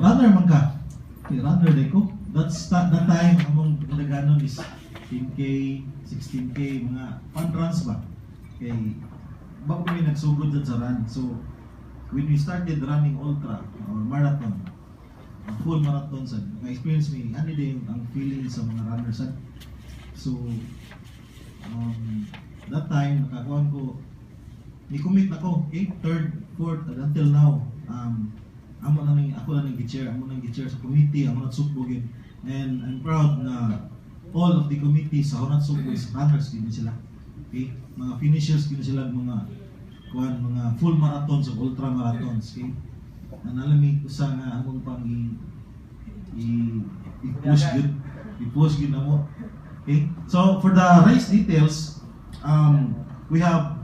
runner man ka. Okay, runner day ko. That time among naganon is 10K, 16K, mga fun runs ba? Okay, bago kami nagsugod dyan sa run. So, when we started running ultra or marathon, full marathon sad, na-experience me, ano din ang feeling sa mga runners sad. So, that time, nakakuhan ko, ni-commit na ko, okay? Third, fourth, until now, ako na nang gitchair sa committee, ako na sugbogin. And I'm proud na all of the committees sa Honat Subo is runners din sila. Okay? Mga finishers din sila, mga full marathons o ultra marathons. Okay? Nalamig ko sa nga among pang i-push yun na mo. Okay? So for the race details, we have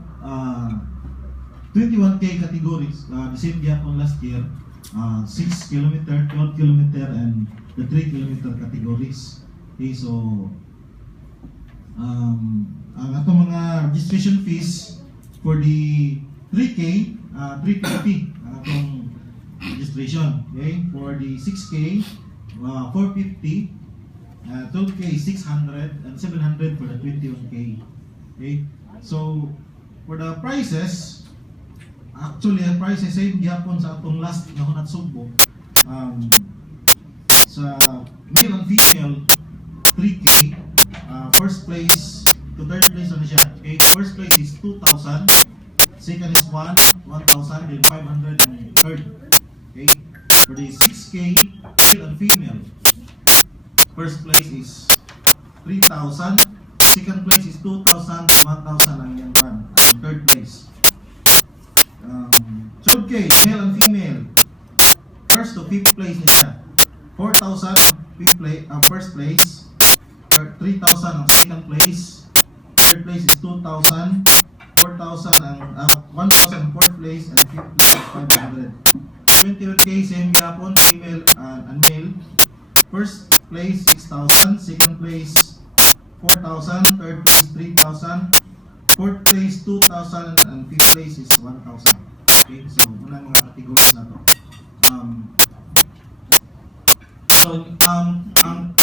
21K categories, the same gyapon last year, 6 km, 12 km, and the 3 km categories. Okay, so ang atong mga registration fees for the 3K, 350 ang atong registration. Okay, for the 6K, 450, 12K 600, and 700 for the 21K. Okay, so for the prices, actually ang prices same gyapon sa atong last na Honat Sugbo. Sa male and female, 3K, first place to third place na siya. Okay, first place is 2,000, second is 1,000, then 500, and third. Okay, for the 6K, male and female, first place is 3,000, second place is 2,000, 1,000 ang yan one, and third place. 12K, male and female, first to fifth place na siya. 4,000 first place, 3,000 ang second place, third place is 2,000, 4,000 ang 1,000 fourth place, and fifth place 500. 21K same yapon, female and male. First place 6,000, second place 4,000, third place 3,000, fourth place 2,000, and fifth place is 1,000. Okay, so muna mga categories na to. Ang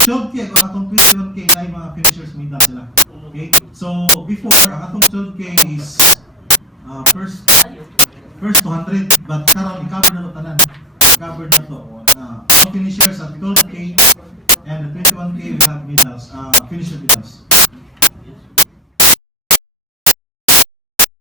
12K o atong 21K na mga finishers medal sila. Okay? So before ang atong 12K is first to 100, but karon i-cover na to tanan. Cover na to. All finishers at 12K and the 21K we have medals, finisher medals.